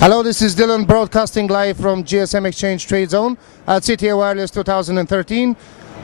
Hello, this is Dilyan broadcasting live from gsmExchange TradeZone at CTIA Wireless 2013.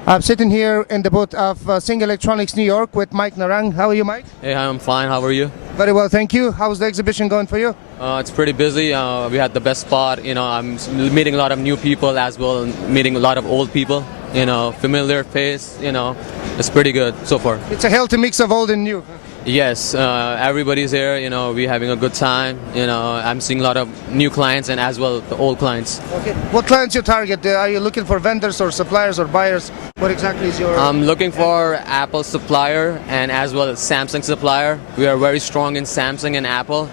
I'm sitting here in the booth of Singh Electronics, New York with Mike Narang. How are you, Mike? Hey, I'm fine. How are you? Very well, thank you. How's the exhibition going for you? It's pretty busy. We had the best spot. I'm meeting a lot of new people as well, and meeting a lot of old people. Familiar face. It's pretty good so far. It's a healthy mix of old and new. Yes, everybody's here. We're having a good time. I'm seeing a lot of new clients and as well the old clients. Okay. What clients you target? Are you looking for vendors or suppliers or buyers? What exactly is your... I'm looking for Apple supplier and as well as Samsung supplier. We are very strong in Samsung and Apple.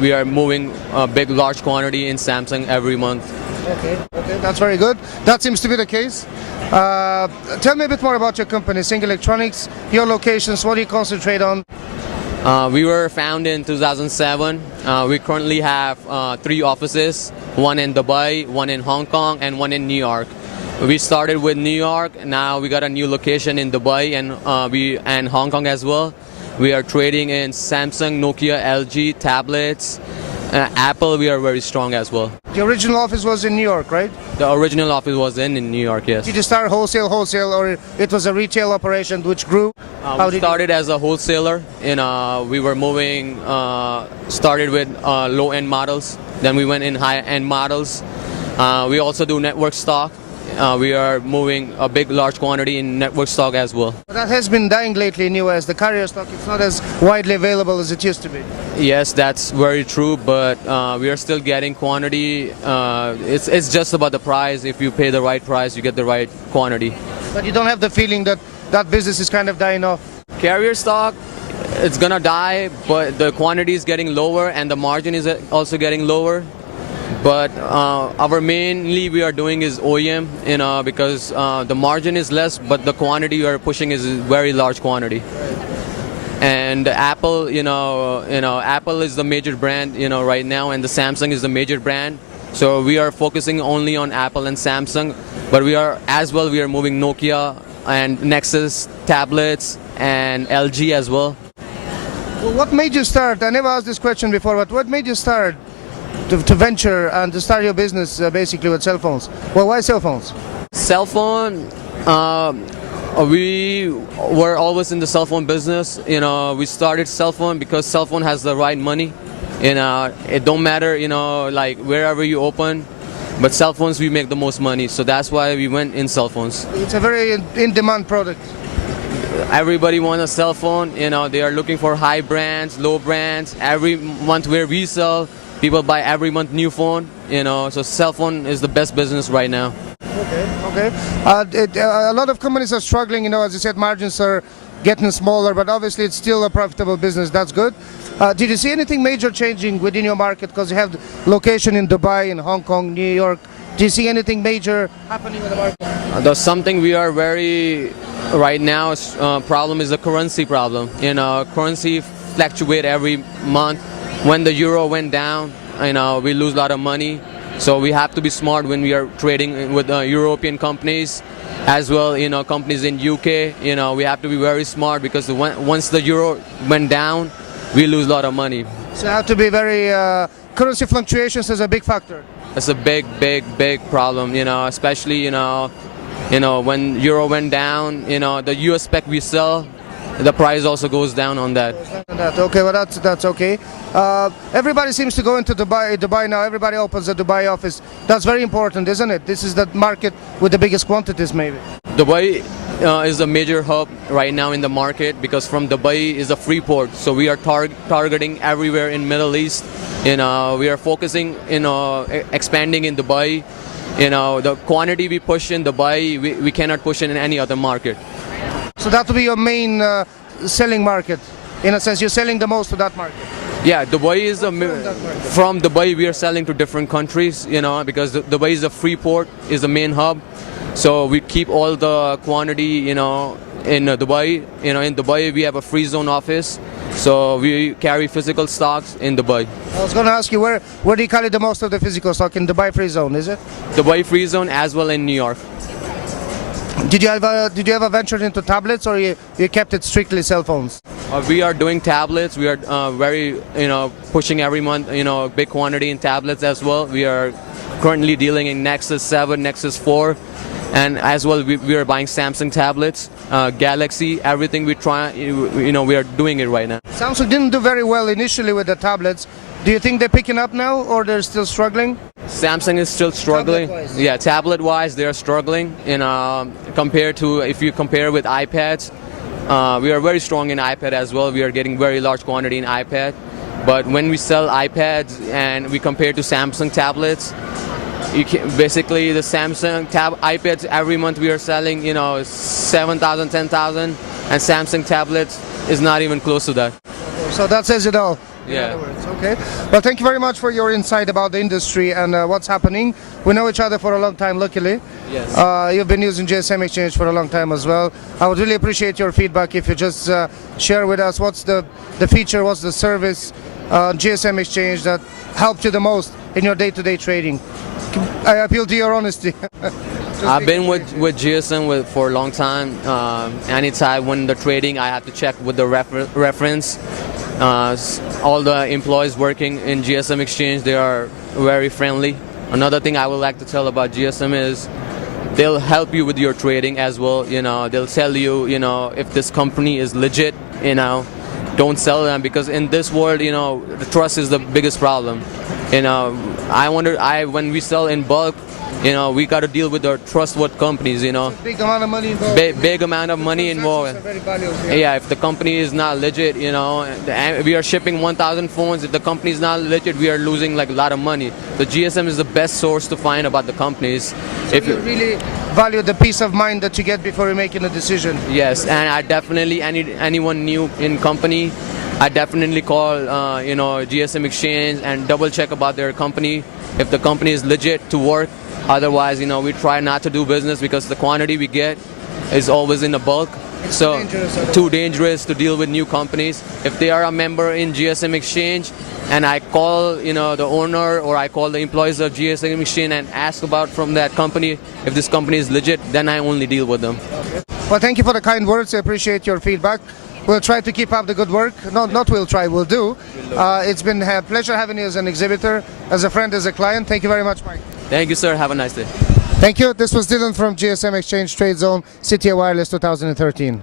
We are moving a big, large quantity in Samsung every month. Okay, that's very good. That seems to be the case. Tell me a bit more about your company, Singh Electronics, your locations, what do you concentrate on? We were founded in 2007. We currently have 3 offices, one in Dubai, one in Hong Kong, and one in New York. We started with New York, now we got a new location in Dubai and Hong Kong as well. We are trading in Samsung, Nokia, LG, tablets. Apple, we are very strong as well. The original office was in New York, right? The original office was in New York, yes. Did you start wholesale, or it was a retail operation which grew? We started as a wholesaler. We were moving, started with low-end models. Then we went in high-end models. We also do network stock. We are moving a big, large quantity in network stock as well. That has been dying lately in US. The carrier stock is not as widely available as it used to be. Yes, that's very true, but we are still getting quantity. It's just about the price. If you pay the right price, you get the right quantity. But you don't have the feeling that that business is kind of dying off? Carrier stock, it's gonna die, but the quantity is getting lower and the margin is also getting lower. But our mainly we are doing is OEM, because the margin is less, but the quantity we are pushing is a very large quantity. And Apple, Apple is the major brand, right now, and the Samsung is the major brand. So we are focusing only on Apple and Samsung, but we are moving Nokia and Nexus tablets and LG as well. Well, what made you start? I never asked this question before, but what made you start to venture and to start your business basically with cell phones? Well, why cell phones? Cell phone, we were always in the cell phone business. We started cell phone because cell phone has the right money. It don't matter, like wherever you open, but cell phones we make the most money. So that's why we went in cell phones. It's a very in-demand product. Everybody wants a cell phone. They are looking for high brands, low brands. Every month where we sell, people buy every month new phone. So cell phone is the best business right now. Okay. A lot of companies are struggling. As you said, margins are getting smaller, but obviously it's still a profitable business. That's good. Did you see anything major changing within your market? Because you have location in Dubai, in Hong Kong, New York. Do you see anything major happening in the market? There's something we are very right now. Problem is the currency problem. Currency fluctuate every month. When the euro went down, we lose a lot of money. So we have to be smart when we are trading with European companies, as well. Companies in UK. We have to be very smart because once the euro went down, we lose a lot of money. So you have to be very currency fluctuations is a big factor. It's a big problem. Especially when euro went down. The US spec we sell, the price also goes down on that. Okay, well that's okay. Everybody seems to go into Dubai now. Everybody opens a Dubai office. That's very important, isn't it? This is the market with the biggest quantities, maybe. Dubai is a major hub right now in the market because from Dubai is a free port. So we are targeting everywhere in Middle East. We are focusing, expanding in Dubai. The quantity we push in Dubai, we cannot push in any other market. So that will be your main selling market. In a sense, you're selling the most to that market. Yeah, Dubai is from Dubai we are selling to different countries, because Dubai is a free port, is the main hub. So we keep all the quantity, in Dubai. In Dubai we have a free zone office, so we carry physical stocks in Dubai. I was going to ask you where do you carry the most of the physical stock? In Dubai free zone, is it? Dubai free zone as well in New York. Did you ever venture into tablets, or you kept it strictly cell phones? We are doing tablets. We are very, pushing every month, big quantity in tablets as well. We are currently dealing in Nexus 7, Nexus 4, and as well we are buying Samsung tablets, Galaxy, everything we try, we are doing it right now. Samsung didn't do very well initially with the tablets. Do you think they're picking up now, or they're still struggling? Samsung is still struggling. Tablet-wise. Yeah, tablet-wise, they are struggling. Compared to, if you compare with iPads, we are very strong in iPad as well. We are getting very large quantity in iPad. But when we sell iPads and we compare to Samsung tablets, basically the Samsung iPads every month we are selling, 7,000, 10,000, and Samsung tablets is not even close to that. So that says it all. Yeah. In other words. Okay. Well, thank you very much for your insight about the industry and what's happening. We know each other for a long time, luckily. Yes. You've been using gsmExchange for a long time as well. I would really appreciate your feedback if you just share with us what's the feature, what's the service on gsmExchange that helped you the most in your day-to-day trading. I appeal to your honesty. I've been with GSM for a long time. Anytime when the trading, I have to check with the reference. All the employees working in gsmExchange, they are very friendly. Another thing I would like to tell about GSM is they'll help you with your trading as well. They'll tell you, if this company is legit, don't sell them, because in this world, the trust is the biggest problem. When we sell in bulk, we got to deal with the trustworthy companies, Big amount of money involved. Big amount of money involved. Very valuable, yeah. Yeah, if the company is not legit, we are shipping 1,000 phones. If the company is not legit, we are losing like a lot of money. The GSM is the best source to find about the companies. So if you really value the peace of mind that you get before you're making a decision. Yes, and I definitely, anyone new in company, I definitely call, gsmExchange and double check about their company. If the company is legit to work, otherwise, we try not to do business because the quantity we get is always in the bulk. It's so too dangerous, dangerous to deal with new companies. If they are a member in gsmExchange and I call, the owner, or I call the employees of gsmExchange and ask about from that company, if this company is legit, then I only deal with them. Well, thank you for the kind words. I appreciate your feedback. We'll try to keep up the good work. Not we'll try, we'll do. It's been a pleasure having you as an exhibitor, as a friend, as a client. Thank you very much, Mike. Thank you, sir. Have a nice day. Thank you. This was Dilyan from gsmExchange TradeZone CTIA Wireless 2013.